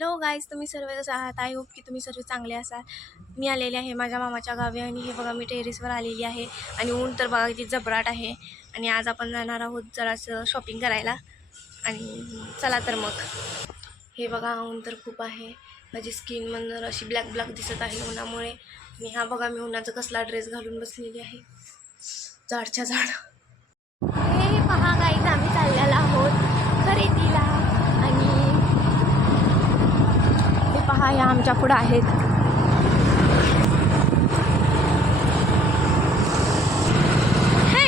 Hello guys तुम्ही सर्व कसं आहात. आय होप की तुम्ही सर्व चांगले असाल. मी आलेले आहे माझ्या मामाच्या गावी आणि हे बघा मी टेरेसवर आलेली आहे. आणि ऊन तर बघा किती जबराट आहे. आणि आज आपण जाणार आहोत जरासं शॉपिंग करायला. आणि चला तर मग. हे बघा ऊन तर खूप आहे. माझी स्किन म्हणून अशी ब्लॅक ब्लॅक दिसत आहे उन्हामुळे. आणि हा बघा मी उन्हाचा कसला ड्रेस घालून बसलेली आहे. झाडच्या झाड हे पहा गाईज आम्ही चाललेला आहोत खरेदीला आणि हे पहा या आमच्या पुढं आहेत. हे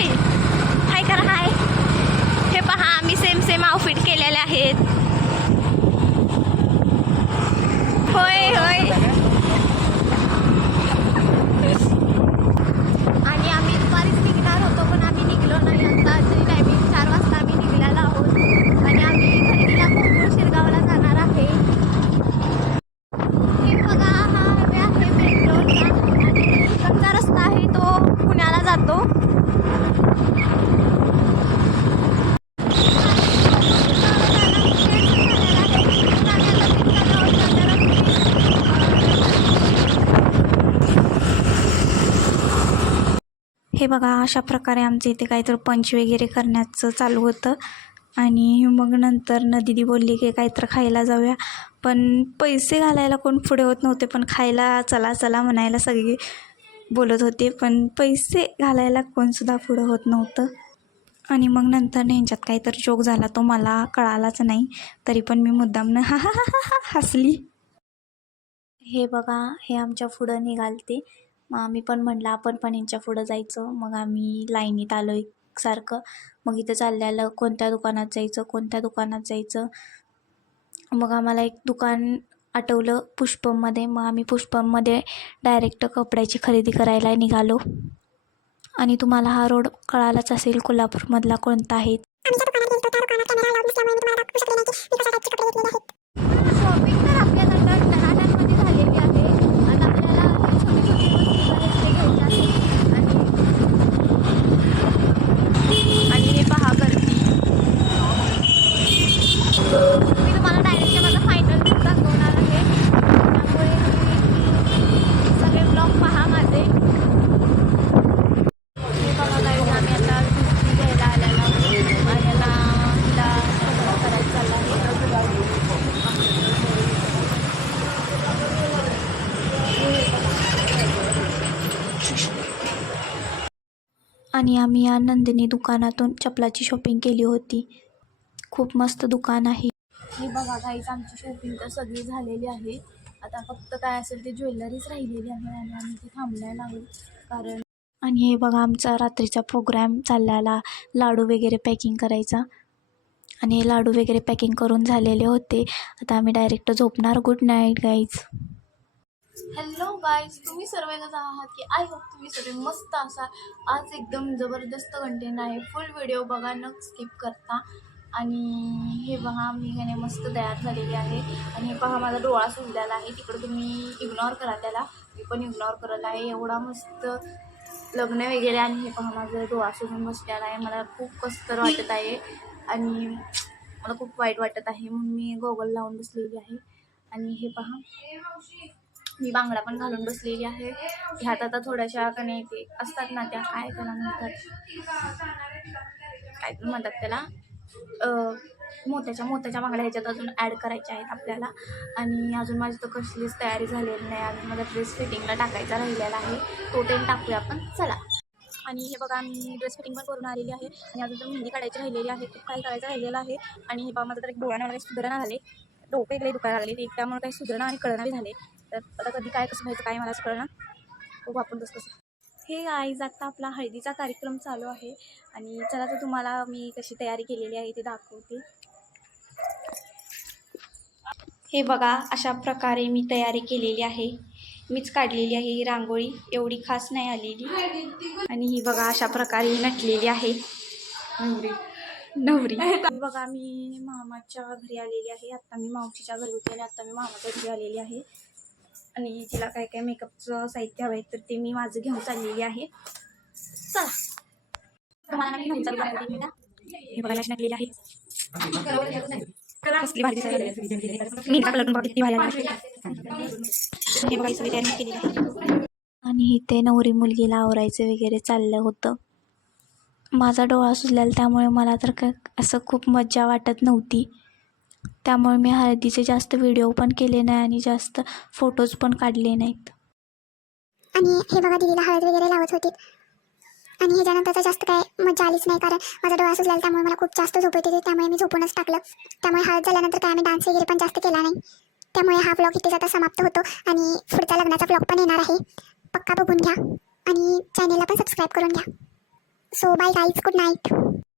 हाय करा हाय हे पहा आम्ही सेम सेम आउटफिट केलेले आहेत होय होय आणि आम्ही दुपारीच निघणार होतो पण आम्ही निघलो नाही आता टायमिंग चार वाजता आम्ही निघलेलो आहोत आणि आम्ही खरेदीला कोकण शिरगावला जाणार आहे हे बघा हा हायवे आहे बेंगलोरचा आणि इकडचा रस्ता आहे तो पुण्याला जातो हे बघा अशा प्रकारे आमच्या इथे काहीतरी पंच वगैरे करण्याचं चालू होतं. आणि मग नंतर न दिदी बोलली की काहीतरी खायला जाऊया. पण पैसे घालायला कोण पुढे होत नव्हते पण खायला चला चला म्हणायला सगळे बोलत होते. पण पैसे घालायला कोणसुद्धा पुढं होत नव्हतं. आणि मग नंतर यांच्यात काहीतरी जोक झाला तो मला कळालाच नाही. तरी पण मी मुद्दामनं हा हा हा हा हसली. हे बघा हे आमच्या पुढं निघालते. मग आम्ही पण म्हणलं आपण पण यांच्या पुढं जायचं. मग आम्ही लाईनीत आलो सारखं मग इथं चाललेलं कोणत्या दुकानात जायचं कोणत्या दुकानात जायचं? मग आम्हाला एक दुकान आठवलं पुष्पममध्ये. मग आम्ही पुष्पममध्ये डायरेक्ट कपड्याची खरेदी करायला निघालो. आणि तुम्हाला हा रोड कळालाच असेल कोल्हापूरमधला कोणता आहे शॉपिंग तर आपल्याला टनाट्यांमध्ये झालेली आहे आता आपल्याला छोटी छोटी वस्तू आहेत ते घ्यायचे आहे आणि आणि हे पहा गर्दी मी तुम्हाला डायरेक्ट माझा फायनल लुक दाखवणार आहे त्यामुळे तुम्ही सगळे ब्लॉग पहा माझे हे बघा काही आम्ही आता दुसरी घ्यायला आलेलो आहोत आणि आता तिला सगळं करायचं चाललं आहे आणि आम्ही या नंदिनी दुकानातून चपलाची शॉपिंग केली होती. खूप मस्त दुकान आहे. हे बघा काहीच आमची शॉपिंग तर सगळी झालेली आहे. आता फक्त काय असेल ते ज्वेलरीच राहिलेली आहे आणि आम्ही ते थांबलायला आहोत कारण आणि हे बघा आमचा रात्रीचा प्रोग्राम चाललेला. लाडू वगैरे पॅकिंग करायचा. आणि हे लाडू वगैरे पॅकिंग करून झालेले होते. आता आम्ही डायरेक्ट झोपणार. Good night guys hello guys तुम्ही सर्व कसं आहात की आय होप तुम्ही सर्व मस्त असाल. आज एकदम जबरदस्त कंटेंट आहे. फुल व्हिडिओ बघा न स्किप करता. आणि हे पहा मी गाणे मस्त तयार झालेली आहे. आणि हे पहा माझा डोळा सुजलेला आहे. तिकडं तुम्ही इग्नोर करा त्याला. मी पण इग्नोर करत आहे. एवढा मस्त लग्न वगैरे आणि हे पहा माझा डोळा सुजून बसलेला आहे. मला खूप कस्तर वाटत आहे. आणि मला खूप वाईट वाटत आहे. म्हणून मी गोगल लावून बसलेली आहे. आणि हे पहा. मी बांगडा पण घालून बसलेली आहे. ह्यात आता थोड्याशा कणे ते असतात ना त्या काय त्याला म्हणतात काय पण म्हणतात त्याला? मोत्याच्या मोत्याच्या बांगड्या ह्याच्यात अजून ॲड करायच्या आहेत आपल्याला. आणि अजून माझी तर कसलीच तयारी झालेली नाही. अजून माझा ड्रेस फिटिंगला टाकायचा राहिलेला आहे. तो टेन टाकूया आपण. चला. आणि हे बघा मी ड्रेस फिटिंग पण करून आलेली आहे. आणि अजून तर मेहंदी काढायची राहिलेली आहे. खूप काही करायचं राहिलेलं आहे. आणि हे बघा माझं तर एक डोळ्याने काही सुधारणा झाले. डोके इकडे दुखायला लागले. ते एकट्यामुळे काही सुधारणा आणि कळणारे झाले. तर आता कधी काय कसं व्हायचं काय मला असं कळणार खूप आपण तसं कसं. हे आईज आत्ता आपला हळदीचा कार्यक्रम चालू आहे. आणि चला तर तुम्हाला मी कशी तयारी केलेली आहे ते दाखवते. हे बघा अशा प्रकारे मी तयारी केलेली आहे. मीच काढलेली आहे ही रांगोळी एवढी खास नाही आलेली. आणि ही बघा अशा प्रकारे ही नटलेली आहे. नवरी. नवरी. बघा मी मामाच्या घरी आलेली आहे. आत्ता मी मावशीच्या घरी होते आणि आत्ता मी मामाच्या घरी आलेली आहे. आणि तिला काय काय मेकअपचं साहित्य हवं आहे तर ते मी माझं घेऊन चाललेली आहे. चला. तुम्हाला मी घेऊन चालली. हे बघायला आहे. कसली भाजी टाकलं पण. हे ही केलेली आहे. आणि इथे नवरी मुलगीला आवरायचं वगैरे चाललं होतं. माझा डोळा सुजलेला त्यामुळे मला तर काय असं खूप मज्जा वाटत नव्हती. त्यामुळे मी हळदीचे जास्त व्हिडिओ पण केले नाही आणि जास्त फोटोज पण काढले नाहीत. आणि हे बघा दिदीला हळद वगैरे लावत होती. आणि ह्याच्यानंतर तर जास्त काय मजा आलीच नाही कारण माझा डोळा सुजला त्यामुळे मला खूप जास्त झोप येते त्यामुळे मी झोपूनच टाकलं. त्यामुळे हळद झाल्यानंतर काय आम्ही डान्स वगैरे पण जास्त केला नाही. त्यामुळे हा ब्लॉग इथेच आता समाप्त होतो. आणि पुढचा लग्नाचा ब्लॉग पण येणार आहे. पक्का बघून घ्या. आणि चॅनेलला पण सबस्क्राईब करून घ्या. So bye guys good night